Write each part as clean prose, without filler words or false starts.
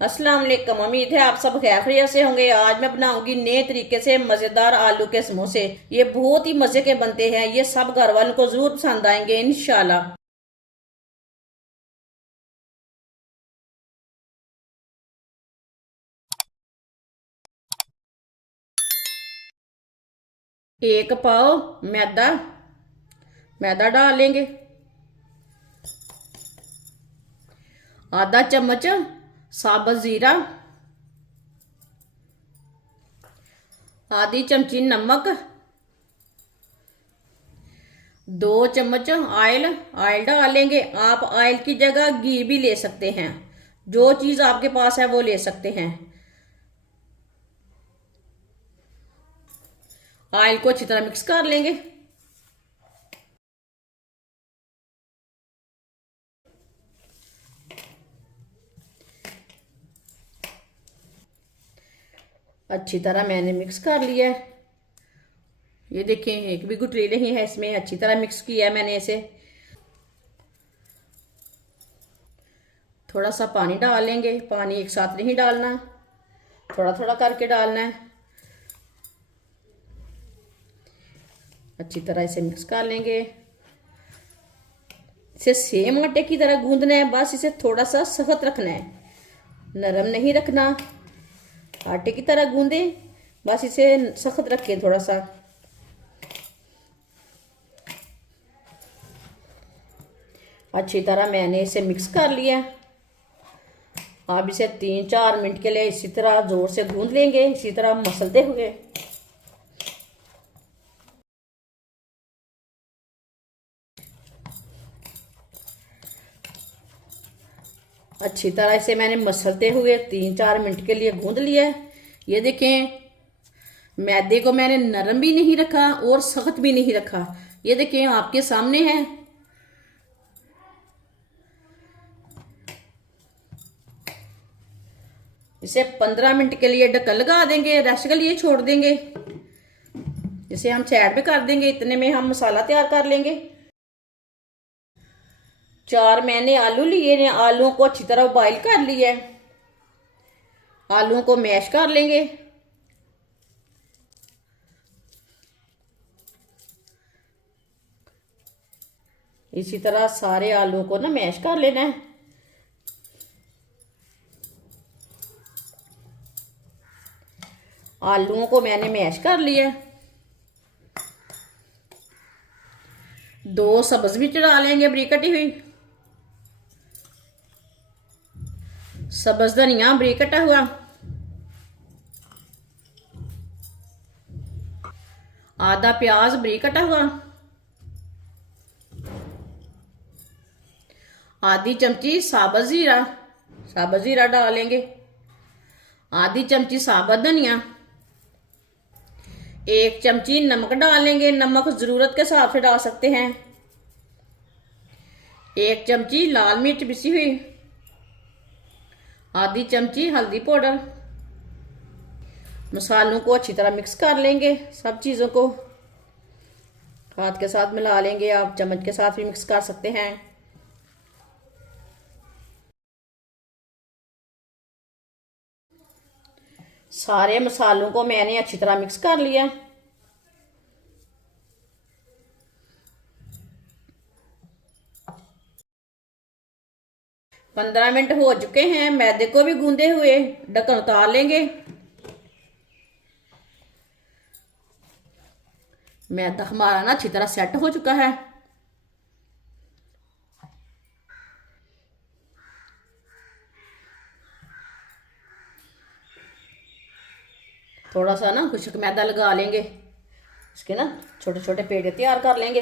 अस्सलाम वालेकुम। उम्मीद है आप सब खैरियत से होंगे। आज मैं बनाऊंगी नए तरीके से मज़ेदार आलू के समोसे। ये बहुत ही मज़े के बनते हैं। ये सब घर वालों को जरूर पसंद आएंगे इंशाल्लाह। एक पाव मैदा मैदा डालेंगे। आधा चम्मच साबुत जीरा, आधी चमची नमक, 2 चम्मच ऑयल ऑयल डालेंगे। आप ऑयल की जगह घी भी ले सकते हैं। जो चीज़ आपके पास है वो ले सकते हैं। ऑयल को अच्छी तरह मिक्स कर लेंगे। अच्छी तरह मैंने मिक्स कर लिया है। ये देखें, एक भी गुठली नहीं है इसमें। अच्छी तरह मिक्स किया है मैंने इसे। थोड़ा सा पानी डालेंगे। पानी एक साथ नहीं डालना, थोड़ा थोड़ा करके डालना है। अच्छी तरह इसे मिक्स कर लेंगे। इसे सेम आटे की तरह गूंदना है, बस इसे थोड़ा सा सख्त रखना है, नरम नहीं रखना। आटे की तरह गूंदे, बस इसे सख्त रखें थोड़ा सा। अच्छी तरह मैंने इसे मिक्स कर लिया। अब इसे 3-4 मिनट के लिए इसी तरह जोर से गूंद लेंगे, इसी तरह मसलते हुए। अच्छी तरह इसे मैंने मसलते हुए 3-4 मिनट के लिए गूंद लिया है। ये देखें, मैदे को मैंने नरम भी नहीं रखा और सख्त भी नहीं रखा। ये देखें, आपके सामने है। इसे 15 मिनट के लिए ढक्कन लगा देंगे, रेस्ट के लिए छोड़ देंगे। इसे हम साइड पे कर देंगे। इतने में हम मसाला तैयार कर लेंगे। 4 मैंने आलू लिए ने, आलूओं को अच्छी तरह बॉईल कर लिया है। आलूओं को मैश कर लेंगे। इसी तरह सारे आलूओं को ना मैश कर लेना है। आलूओं को मैंने मैश कर लिया। 2 सब्ज मिर्च डालेंगे बारीक कटी हुई, सब्ज धनिया बारीक कटा हुआ, आधा प्याज बारीक कटा हुआ, आधी चमची साबुत जीरा डालेंगे, आधी चमची साबुत धनिया, 1 चमची नमक डालेंगे। नमक जरूरत के हिसाब से डाल सकते हैं। 1 चमची लाल मिर्च पिसी हुई, आधी चमची हल्दी पाउडर। मसालों को अच्छी तरह मिक्स कर लेंगे। सब चीज़ों को हाथ के साथ मिला लेंगे। आप चम्मच के साथ भी मिक्स कर सकते हैं। सारे मसालों को मैंने अच्छी तरह मिक्स कर लिया। पंद्रह मिनट हो चुके हैं। मैदे को भी गूंदे हुए ढक्कन उतार लेंगे। मैदा हमारा ना अच्छी तरह सेट हो चुका है। थोड़ा सा ना खुश्क मैदा लगा लेंगे। इसके ना छोटे छोटे पेड़े तैयार कर लेंगे।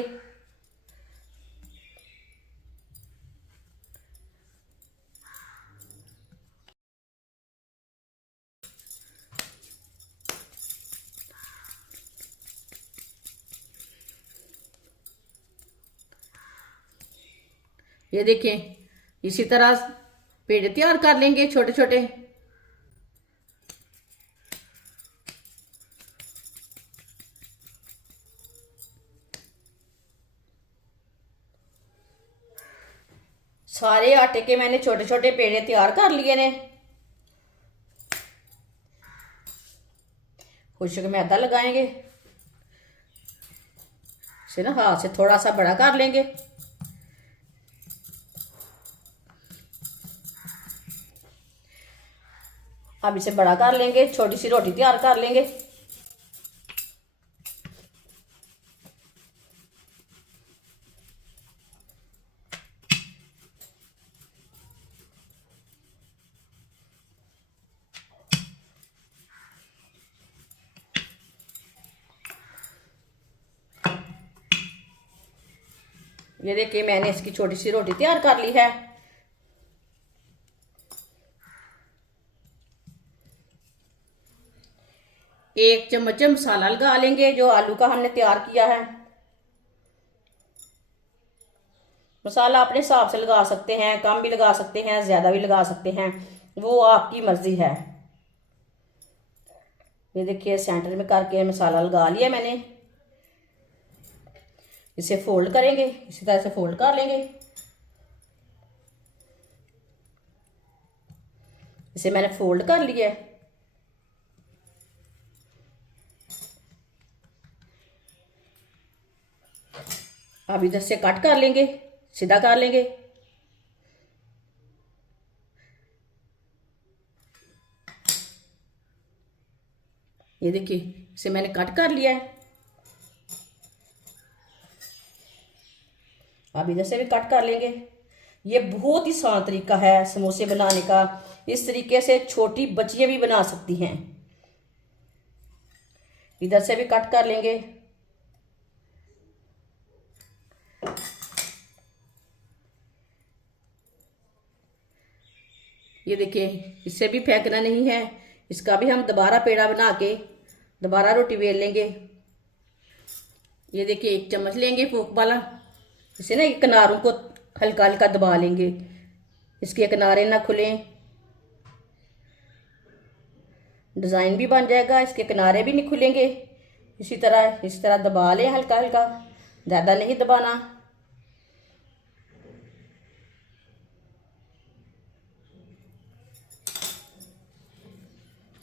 ये देखें, इसी तरह पेड़े तैयार कर लेंगे छोटे छोटे। सारे आटे के मैंने छोटे छोटे पेड़े तैयार कर लिए ने। खुश्क मैदा लगाएंगे, इसे ना हाथ से थोड़ा सा बड़ा कर लेंगे। अब इसे बड़ा कर लेंगे, छोटी सी रोटी तैयार कर लेंगे। ये देखिए मैंने इसकी छोटी सी रोटी तैयार कर ली है। एक चम्मच मसाला लगा लेंगे जो आलू का हमने तैयार किया है। मसाला अपने हिसाब से लगा सकते हैं, कम भी लगा सकते हैं, ज्यादा भी लगा सकते हैं, वो आपकी मर्जी है। ये देखिए सेंटर में करके मसाला लगा लिया मैंने। इसे फोल्ड करेंगे, इसी तरह से फोल्ड कर लेंगे। इसे मैंने फोल्ड कर लिया है। अब इधर से कट कर लेंगे, सीधा कर लेंगे। ये देखिए इसे मैंने कट कर लिया है। अब इधर से भी कट कर लेंगे। ये बहुत ही आसान तरीका है समोसे बनाने का। इस तरीके से छोटी बच्चियां भी बना सकती हैं। इधर से भी कट कर लेंगे। ये देखिए इससे भी फेंकना नहीं है, इसका भी हम दोबारा पेड़ा बना के दोबारा रोटी बेल लेंगे। ये देखिए एक चम्मच लेंगे फोक वाला, इसे ना किनारों को हल्का हल्का दबा लेंगे, इसके किनारे ना खुलें, डिजाइन भी बन जाएगा, इसके किनारे भी नहीं खुलेंगे। इसी तरह दबा लें हल्का हल्का, ज्यादा नहीं दबाना।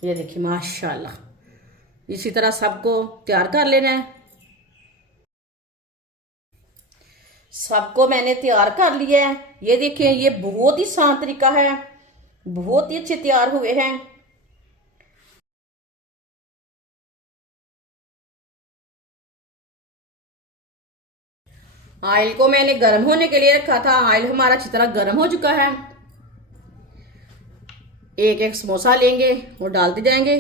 ये देखिए माशाल्लाह, इसी तरह सबको तैयार कर लेना है। सबको मैंने तैयार कर लिया है। ये देखिए ये बहुत ही आसान तरीका है, बहुत ही अच्छे तैयार हुए हैं। ऑयल को मैंने गर्म होने के लिए रखा था। ऑयल हमारा अच्छी तरह गर्म हो चुका है। एक एक समोसा लेंगे और डालते जाएंगे।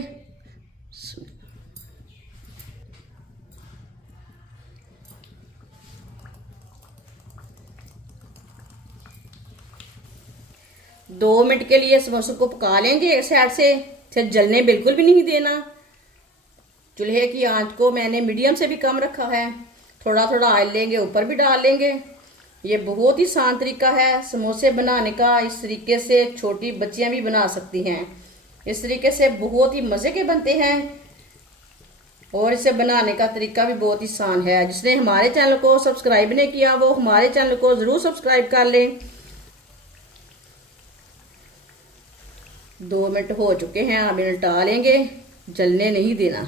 दो मिनट के लिए समोसे को पका लेंगे एक साइड से, फिर जलने बिल्कुल भी नहीं देना। चूल्हे की आंच को मैंने मीडियम से भी कम रखा है। थोड़ा थोड़ा ऑयल लेंगे, ऊपर भी डाल लेंगे। ये बहुत ही आसान तरीका है समोसे बनाने का। इस तरीके से छोटी बच्चियां भी बना सकती हैं। इस तरीके से बहुत ही मजे के बनते हैं और इसे बनाने का तरीका भी बहुत ही आसान है। जिसने हमारे चैनल को सब्सक्राइब नहीं किया वो हमारे चैनल को जरूर सब्सक्राइब कर लें। 2 मिनट हो चुके हैं, अब उल्टा लेंगे, जलने नहीं देना।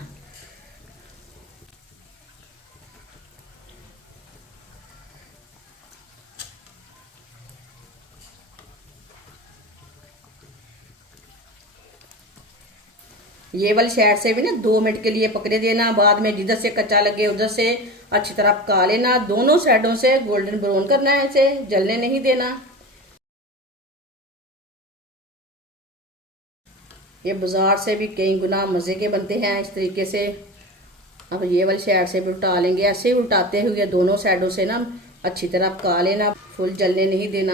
ये वाली साइड से भी ना 2 मिनट के लिए पकड़े देना। बाद में जिधर से कच्चा लगे उधर से अच्छी तरह पका लेना। दोनों साइडों से गोल्डन ब्राउन करना है, इसे जलने नहीं देना। ये बाजार से भी कई गुना मजे के बनते हैं इस तरीके से। अब ये वाली साइड से भी उल्टा लेंगे। ऐसे ही उल्टाते हुए दोनों साइडों से ना अच्छी तरह पका लेना, फुल जलने नहीं देना।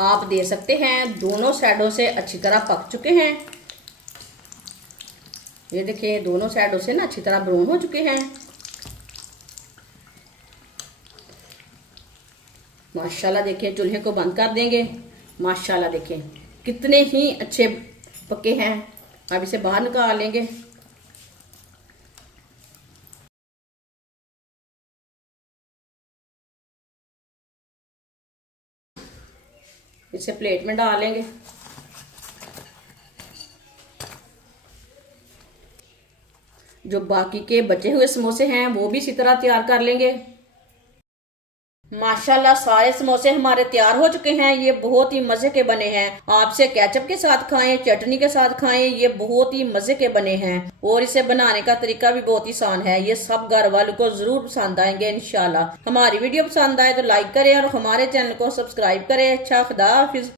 आप दे सकते हैं दोनों साइडों से अच्छी तरह पक चुके हैं। ये देखिए दोनों साइडों से ना अच्छी तरह ब्राउन हो चुके हैं। माशाल्लाह देखिए चूल्हे को बंद कर देंगे। माशाल्लाह देखिए कितने ही अच्छे पके हैं। अब इसे बाहर निकाल लेंगे। इसे प्लेट में डाल लेंगे। जो बाकी के बचे हुए समोसे हैं वो भी इसी तरह तैयार कर लेंगे। माशाल्लाह सारे समोसे हमारे तैयार हो चुके हैं। ये बहुत ही मजे के बने हैं। आपसे केचप के साथ खाएं, चटनी के साथ खाएं, ये बहुत ही मजे के बने हैं। और इसे बनाने का तरीका भी बहुत ही आसान है। ये सब घर वालों को जरूर पसंद आएंगे इंशाल्लाह। हमारी वीडियो पसंद आए तो लाइक करें और हमारे चैनल को सब्सक्राइब करें। अच्छा, खुदा हाफिज।